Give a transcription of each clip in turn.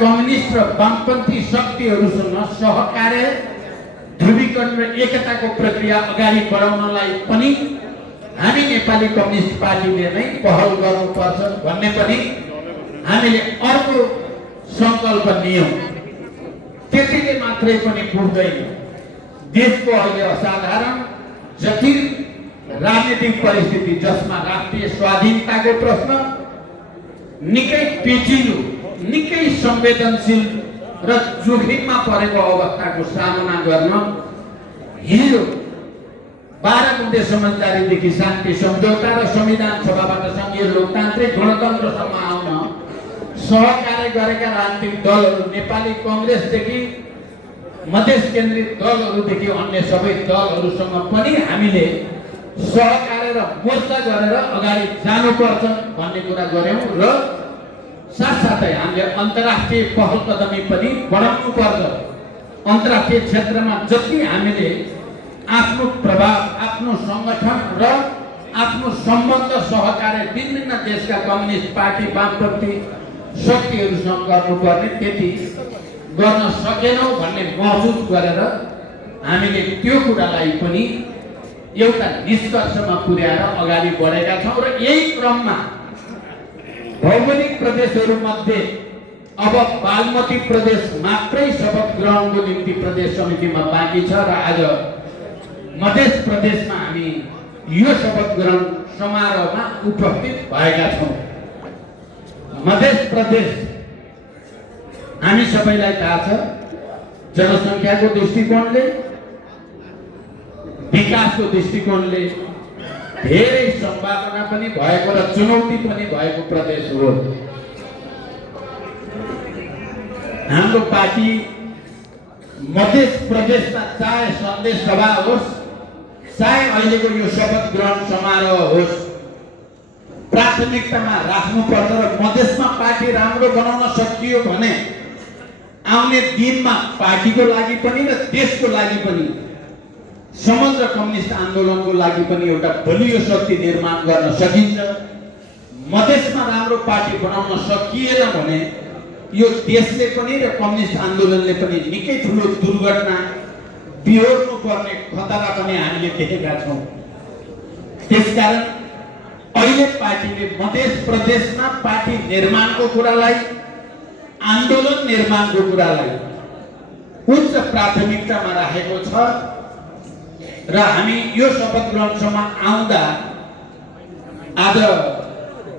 Communist र वामपन्थी शक्तिहरूसँग सहकार्य ध्रुवीकरण र एकताको प्रक्रिया अगाडि बढाउनलाई पनि हामी नेपाली कम्युनिस्ट पार्टीले नै पहल गर्नुपर्छ भन्ने पनि हामीले अर्को संकल्प लियौं। त्यतिले मात्रै पनि पुग्दैन। देशको अहिले असाधारण जटिल राजनीतिक परिस्थिति, जसमा राष्ट्रिय स्वाधीनताको प्रश्न निकै पेचिलो, निकै संवेदनशील र जोखिममा परेको अवस्थाको सामना गर्न हिजो 12 बुँदे समझदारीदेखि शान्ति सम्झौता र संविधान सभाबाट संघीय लोकतान्त्रिक गणतन्त्रसम्म आउन सहकार्य गरेका राजनीतिक दलहरू, नेपाली कङ्ग्रेसदेखि मधेस केन्द्रित दलहरूदेखि अन्य सबै दलहरूसँग पनि हामीले सहकार्य र मोर्चा गरेर अगाडि जानुपर्छ भन्ने कुरा गर्यौं र साथसाथै हामीले अन्तर्राष्ट्रिय पहल कदमी पनि बढाउनु पर्छ। अन्तर्राष्ट्रिय क्षेत्रमा जति हामीले आफ्नो प्रभाव, आफ्नो संगठन र आफ्नो सम्बन्ध सहकार्य विभिन्न देशका कम्युनिस्ट पार्टी, वामपन्थी शक्तिहरूसँग गर्नुपर्ने त्यति गर्न सकेनौं भन्ने महसुस गरेर हामीले त्यो कुरालाई पनि एउटा निष्कर्षमा पुर्याएर अगाडि बढेका छौं र यही क्रममा भौगोलिक प्रदेशहरूमध्ये अब बागमती प्रदेश मात्रै शपथ ग्रहणको निम्ति प्रदेश समितिमा बाँकी छ र आज मधेस प्रदेशमा हामी यो शपथ ग्रहण समारोहमा उपस्थित भएका छौं। मधेस प्रदेश हामी सबैलाई थाहा छ, जनसङ्ख्याको दृष्टिकोणले, विकासको दृष्टिकोणले धेरै सम्भावना पनि भएको र चुनौती पनि भएको प्रदेश हो। हाम्रो पार्टी मधेस प्रदेशमा चाहे सन्देश सभा होस्, चाहे अहिलेको यो शपथ ग्रहण समारोह होस्, प्राथमिकतामा राख्नुपर्छ र मधेसमा पार्टी राम्रो बनाउन सकियो भने आउने दिनमा पार्टीको लागि पनि र देशको लागि पनि, समग्र कम्युनिस्ट आन्दोलनको लागि पनि एउटा बलियो शक्ति निर्माण गर्न सकिन्छ। मधेसमा राम्रो पार्टी बनाउन सकिएन भने यो देशले पनि र कम्युनिस्ट आन्दोलनले पनि निकै ठुलो दुर्घटना बिहोर्नु पर्ने खतरा पनि हामीले देखेका छौं। त्यसकारण अहिले पार्टीले मधेस प्रदेशमा पार्टी निर्माणको कुरालाई, आन्दोलन निर्माणको कुरालाई उच्च प्राथमिकतामा राखेको छ र हामी यो शपथ ग्रहणसम्म आउँदा आज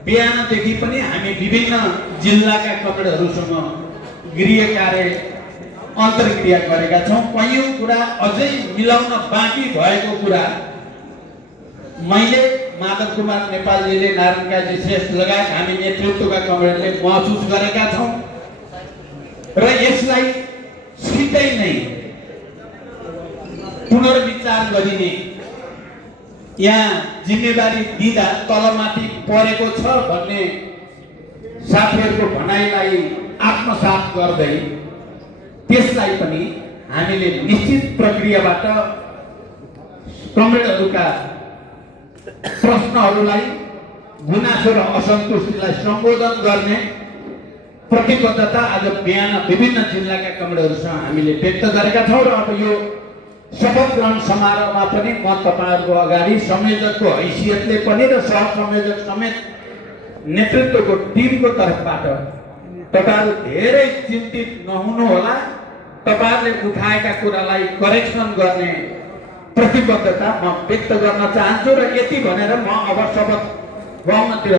बिहानदेखि पनि हामी विभिन्न जिल्लाका कमरेडहरूसँग गृह कार्य अन्तर्क्रिया गरेका छौं। कयौं कुरा अझै मिलाउन बाँकी भएको कुरा मैले, माधव कुमार नेपालजीले, नारायण काजी श्रेष्ठ लगायत हामी नेतृत्वका कमरेडले महसुस गरेका छौं र यसलाई छिटै नै पुनर्विचार गरिने, यहाँ जिम्मेवारी दिँदा तलमाथि परेको छ भन्ने साथीहरूको भनाइलाई आत्मसात गर्दै त्यसलाई पनि हामीले निश्चित प्रक्रियाबाट कमरेडहरूका प्रश्नहरूलाई, गुनासो र असन्तुष्टिलाई सम्बोधन गर्ने प्रतिबद्धता आज बिहान विभिन्न जिल्लाका कमरेडहरूसँग हामीले व्यक्त गरेका छौं र अब यो शपथ ग्रहण समारोहमा पनि म तपाईहरुको अगाडि संयोजकको हैसियतले पनि र सहसंयोजक समेत नेतृत्वको टिमको तर्फबाट तपाईहरु धेरै चिन्तित नहुनु होला। तपाईहरुले उठाएका कुरालाई करेक्सन गर्ने प्रतिबद्धता म व्यक्त गर्न चाहन्छु र यति भनेर म अब शपथ ग्रहणतिर